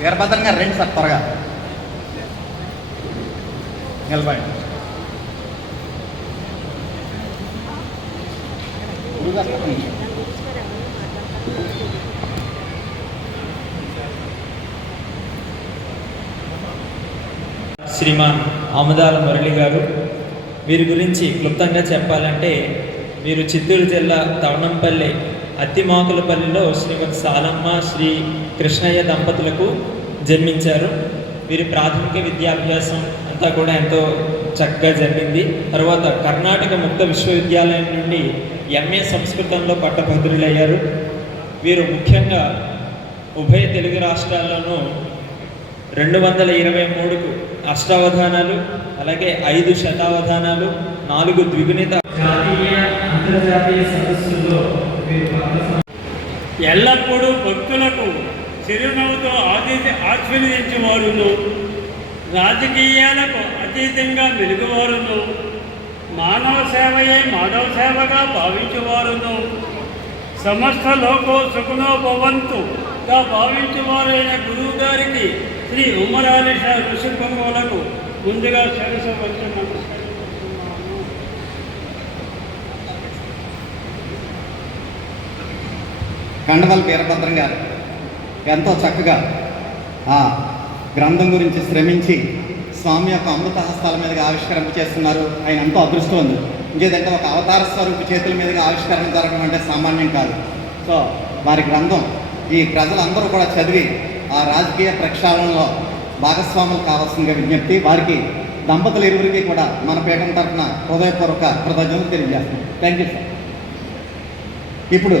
వీరభద్రం గారు రండి సార్ త్వరగా నిలబడండి. శ్రీమాన్ ఆముదాల మురళి గారు, వీరి గురించి క్లుప్తంగా చెప్పాలంటే వీరు చిత్తూరు జిల్లా తవనంపల్లి అత్తిమాకులపల్లిలో శ్రీమతి సాలమ్మ శ్రీ కృష్ణయ్య దంపతులకు జన్మించారు. వీరి ప్రాథమిక విద్యాభ్యాసం అంతా కూడా ఎంతో చక్కగా జరిగింది. తర్వాత కర్ణాటక ముక్త విశ్వవిద్యాలయం నుండి ఎంఏ సంస్కృతంలో పట్టభద్రులయ్యారు. వీరు ముఖ్యంగా ఉభయ తెలుగు రాష్ట్రాల్లోనూ 223కు అష్టావధానాలు, అలాగే 5 శతావధానాలు, 4 ద్విగుణిత జాతీయ అంతర్జాతీయ సదస్సుల్లో ఎల్లప్పుడూ భక్తులకు చిరునవ్వుతో ఆశీర్వదించేవారును, రాజకీయాలకు అతీతంగా మెలుగువారును, మానవ సేవయే మాధవ సేవగా భావించేవారును, సమస్త లోకో సుఖనో భవంతుగా భావించేవారైన గురువు గారికి శ్రీ ఉమ్మరాలి ఋషిపంగులకు ముందుగా శిరస్సు వచ్చి నమస్కరిస్తున్నాను. కండవల్ వీరభద్రం గారు ఎంతో చక్కగా ఆ గ్రంథం గురించి శ్రమించి స్వామి యొక్క అమృత హస్తాల మీదుగా ఆవిష్కరణ చేస్తున్నారు. ఆయన ఎంతో అదృష్టవంతుడు. ఇంకేదంటే ఒక అవతార స్వరూపు చేతుల మీదుగా ఆవిష్కరణ జరగడం అంటే సామాన్యం కాదు. సో వారి గ్రంథం ఈ ప్రజలందరూ కూడా చదివి ఆ రాజకీయ ప్రక్షాళనలో భాగస్వాములు కావాల్సిందిగా విజ్ఞప్తి. వారికి దంపతులు ఇరువురికి కూడా మన పీఠం తరఫున హృదయపూర్వక కృతజ్ఞతలు తెలియజేస్తున్నాం. Thank you sir. ఇప్పుడు